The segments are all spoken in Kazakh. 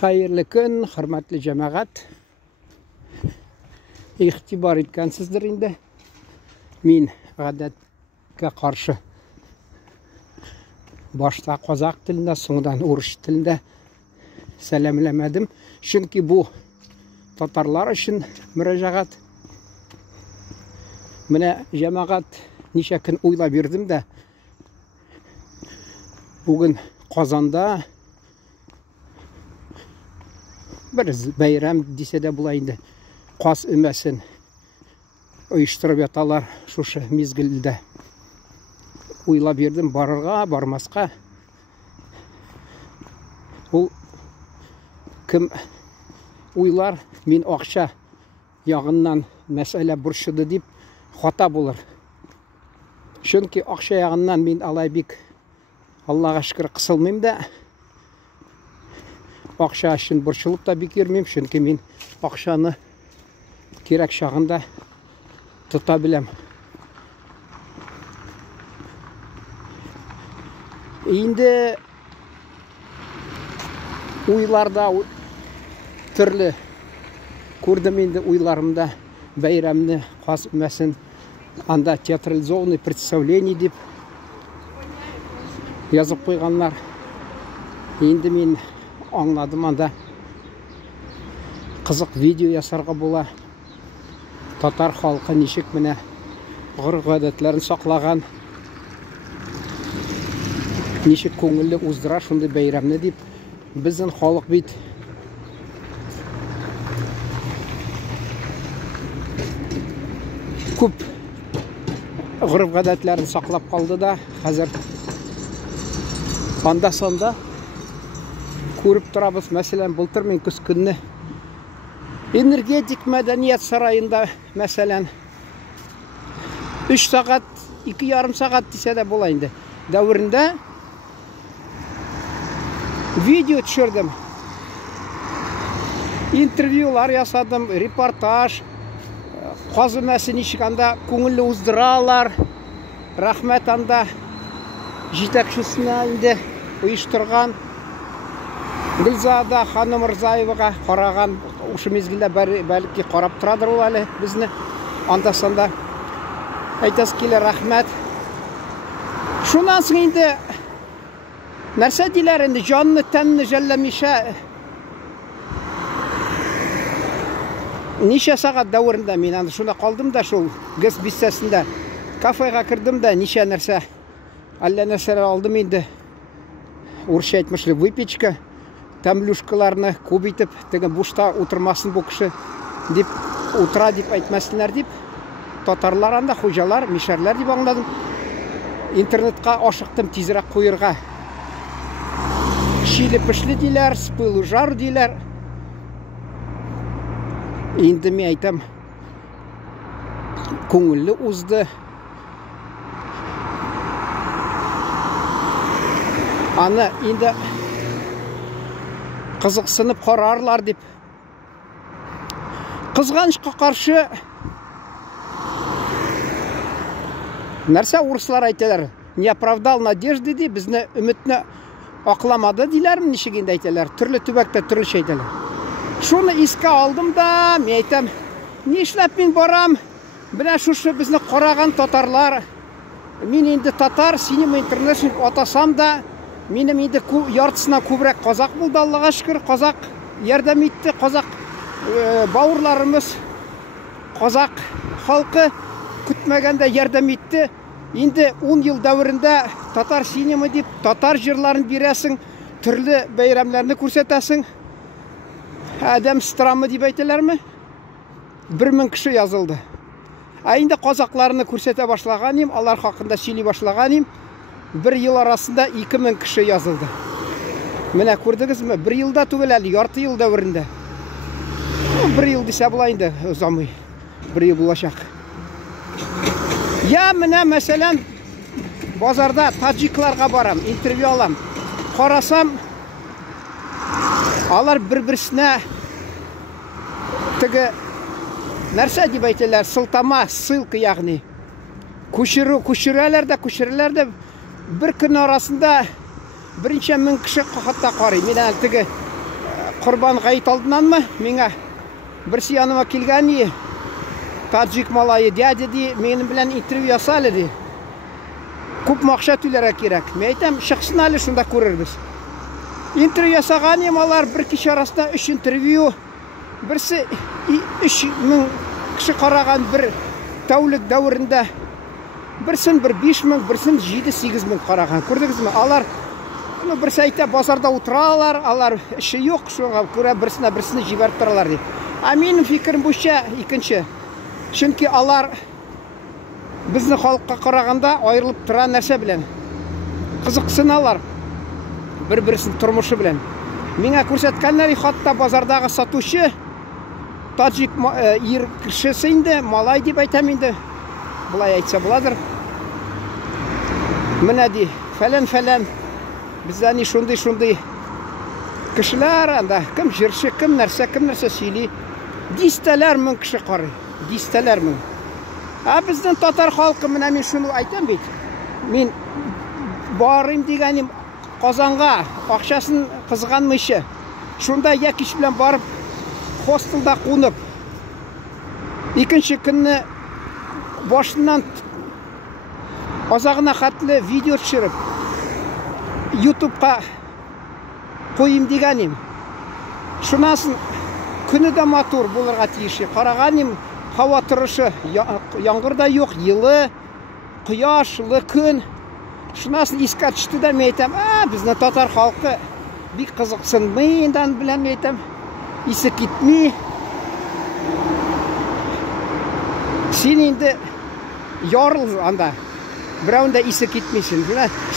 Hayırlı gün, hürmetli cemaat. İhtibar etkensizdir indi. Min гадәткә каршы башта казак телендә, соңдан урыс телендә сәламләмәдем. Чөнки бу татарлар өчен мөрәҗәгать. Менә җәмәгать ничә көн уйлап бирдем дә, бүген Казанда bir bayram dese de buла инде. Каз өмәсен оештырып яталар шушы мизгелдә. Уйлап бирдем барырга, бармаска. Ул кем уйлар, мин акча ягыннан мәсьәлә бурчыды дип хата булыр. Чөнки акча ягыннан мин алай бик Аллага шөкер кысылмыйм да. Акча өчен бурчылып та бик йөрмим, чөнки мин акчаны кирәк чагында тота беләм. Инде уйларда төрле күрдем инде уйларымда бәйрәмне, каз өмәсен, анда театрализованный представление дип язып куйганнар. Инде мин аңладым, анда кызык видео ясарга була. Татар халкы ничек менә гореф-гадәтләрен саклаган, ничек күңелле уздыра шундый бәйрәмне дип. Безнең халык бит күп гореф-гадәтләрен саклап калды да, хәзер анда-санда күреп торабыз. Мәсәлән, былтыр мен көз көнне энергетик мәдәният сараенда, мәсәлән, 3 сагать, 2,5 сагать дисә дә була инде. Дәврендә видео төшердем. Интервьюлар ясадым, репортаж, каз өмәсе ничек анда күңелле уздыралар. Рәхмәт анда җитәкчесенә инде оештырган Гөлзада ханым Рзаевага караган. Ушы мезгилдә бәлки карап торадыр ул әле безне. Анда-санда әйтәс килә рәхмәт. Шуннан соң инде нәрсә диләр инде, җанны тәнне жәлләмичә ничә сагать дәврендә мин анда шунда калдым да, шул гыз бистәсендә кафега кирдем дә, ничә нәрсә әллә нәрсәләр алдым инде. Урысча әйтмешли, выпечка, тәмлюшкаларны күп итеп, теге бушта утырмасын бу кеше дип, утыра дип әйтмәсеннәр дип, татарлар анда хуҗалар, мишәрләр дип аңладым. Интернетка ашыктым тизрәк куерга. Чили-пешле диләр, с пылу жар диләр. Инде мин әйтәм, күңелле узды. Аны инде кызыксынып карарлар дип. Кызганычка каршы нәрсә урыслар әйтәләр? Не оправдал надежды ди, безне өметне акламады диләрме, ничек инде әйтәләр? Төрле төбәктә төрлечә әйтәләр. Шуны искә алдым да, мин әйтәм, нишләп мин барам? Менә шушы безне караган татарлар. Мин инде татар, Cinema International атасам да, минем инде яртысына күбрәк казак булды, Аллага шөкер. Казак ярдәм итте, казак бауырларыбыз, казак халкы көтмәгәндә ярдәм итте. Инде 10 ел дәврендә татар синема дип, татар җырларын бирәсең, төрле бәйрәмнәрне күрсәтәсең. Адәм страмы дип әйтәләрме? 1000 кеше язылды. Инде казакларны күрсәтә башлаганым, алар хакында сөйли башлаганым. 1 ел арасында 2000 кеше язылды. Менә күрдегезме? 1 елда түгел әле, ярты ел дәврендә. 1 ел дисә була инде, узамый. 1 ел булачак. Я менә мәсәлән базарда таҗикларга барам, интервью алам. Карасам, алар бер-берсенә теге нәрсә дип әйтәләр, сылтама, ссылка ягъни. Күчерәләр дә bir kün arasında birinci mün kişi hatta qarый. Мен әлтігі Құрбан ғайыт алдынанмы меңа бірсі яныма келген ие таджик малайы дядя де менің білән интервью жасалы де көп мақша төлері керек. Мен айтам, шықсын әлі шында көрербіз. Интервью жасаған ем, алар бір кеше арасында 3 интервью, бірсі 3000 кіші қараған бір тәулік дәуірінде, бірсін 5000, бірсін 7-8 қараған. Көрдіңіз ме? Алар бірсі айта базарда отыралар, алар іші жоқ, шоға көре бірсіне жіберіп тұралар дейді. Менің фикірім бұша екінші. Чүнки алар біздің халыққа қарағанда айырылып тұра нәрсе білен. Қызықсын алар. Бір-бірісін тұрмышы білен. Меңа көрсеткенлер хатта базардағы сатушы таджик кішісі енді, малай деп айтам енді. Бұлай айтса бұладыр. Міне де, фәлен. Бізден шундай кішілер, кім жүрші, кім нәрсе сөйлей. Дистелер мың кіші қары. Дистелер мың. Біздің татар халқы міне мен шуны айтам бейт. Мен барым дегенім Қазанға ақшасын қызған мүші. Шунда екіш білен барып, хостелда қонып. Екінші күнні башынан азағына қатылы видео түсіріп, ютубқа қойым дегенім. Шунасын күні де матур болырға тиіші. Қарағаным хава тұрышы, яңғырда жоқ, елі, құяшылы күн. Шунасын еске түшті де мен айтам, біздің татар халқы бек қызықсын миындан білен мен айтам, есі кетмей. Сен енді ярыл анда, бірауында есі кетмейсің.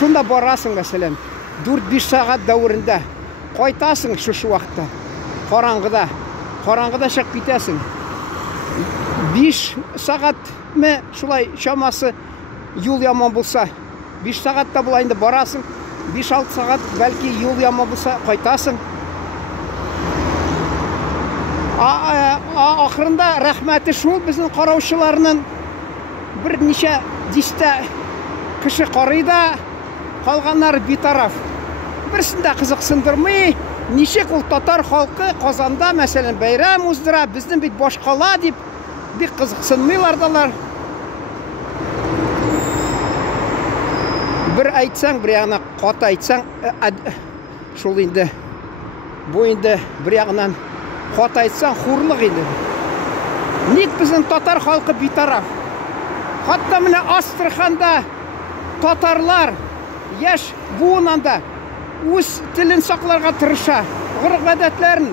Шунда барасың мәселен, 4-5 сағат дәуірінде қайтасың шушы уақытта, қараңғыда шақ кетесің. 5 сағат мә шулай шамасы юл яман болса, 5 сағатта бұлайында барасың, 5-6 сағат бәлкі юл яман болса қайтасың. Ақырында рахметі шул біздің қараушыларының бір неше десті кіші қарыйда қалғанлары бейтараф. Бірсінде қызықсындырмай, нешек ол татар халқы Қазанда мәселен бәйрам уздыра, біздің бет башқала деп бек қызықсынмайлардалар. Бір айтсаң, бір яғына қаты айтсаң, шул енді бойында бір яғынан қаты айтсаң, хурлық енді. Нек біздің татар халқы бейтараф. Хатта міне Астраханда татарлар еш буынанда өз тілін сақларға тырыша, ғырық мәдәтлерін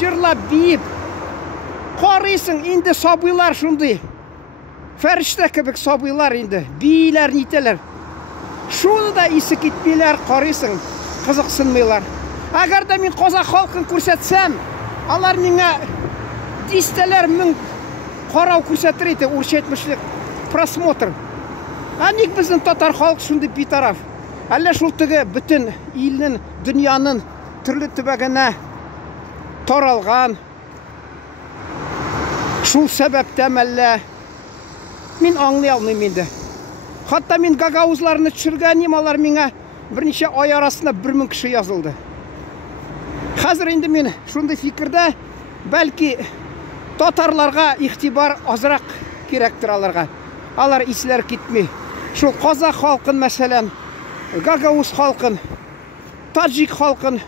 жырлап бейіп, қарайсың енді сабыйлар шундай. Фәрішті кебек сабыйлар енді, бейлер нетелер. Шуны да есі кетпейлер, қарайсың, қызықсынмайлар. Әгер де мен қазақ халқын көрсетсем, алар меңе дистелер мың қарау көрсетір еді, өршетмішілік просмотр. Нек біздің татар халық шунды бейтараф. Әлі шултығы бүтін елінің, дүнияның түрлі түбәгіне таралған. Шул сәбәптен әлі мен аңлай алмайм енді. Хатта мен гагаузларыны түсіргенім, алар меңе бірнеше ай арасында 1000 кіші yazылды. Қазір енді мен шундай фикірді, бәлкі татарларға ихтибар азырақ керектір аларға. Алар ислер кетмей. Шул қазақ халқын мәселен, гагауз халқын, таджик халқын,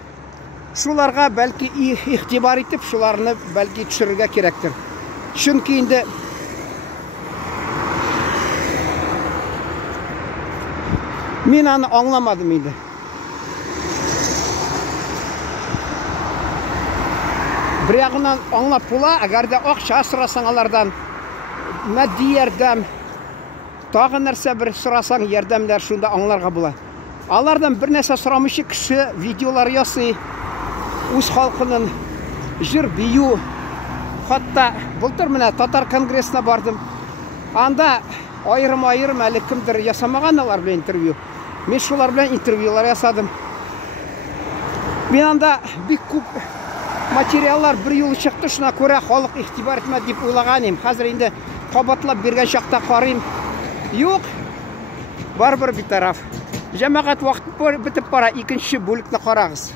шуларға бәлкі ихтибар етіп, шуларыны бәлкі түсірге керектір. Чүнки енді мен аны аңламадым енді. Бір яғынан аңлап бола, әгерде ақша сұрасаң алардан, мәдди ярдәм, тағы нәрсе бір сұрасаң ярдәмдер шунда аңларға бола. Алардан бір нәрсе сұрамышы кіші видеолар ясый, өз халқының жыр бию. Хатта бұлтыр міне татар конгрессіне бардым. Анда айырым әлі кімдір ясамаған алар білен интервью. Мен шулар білен интервьюлар ясадым. Мен анда бек көп материаллар бір юлы шықты, шына көре халық ихтибар етме деп ойлаған ем. Қазір енді қабатлап берген шақта қарайым. Yok, бар бір бейтараф. Жәмәғат уақыт бітіп бара, екінші бөлікні қарағыз.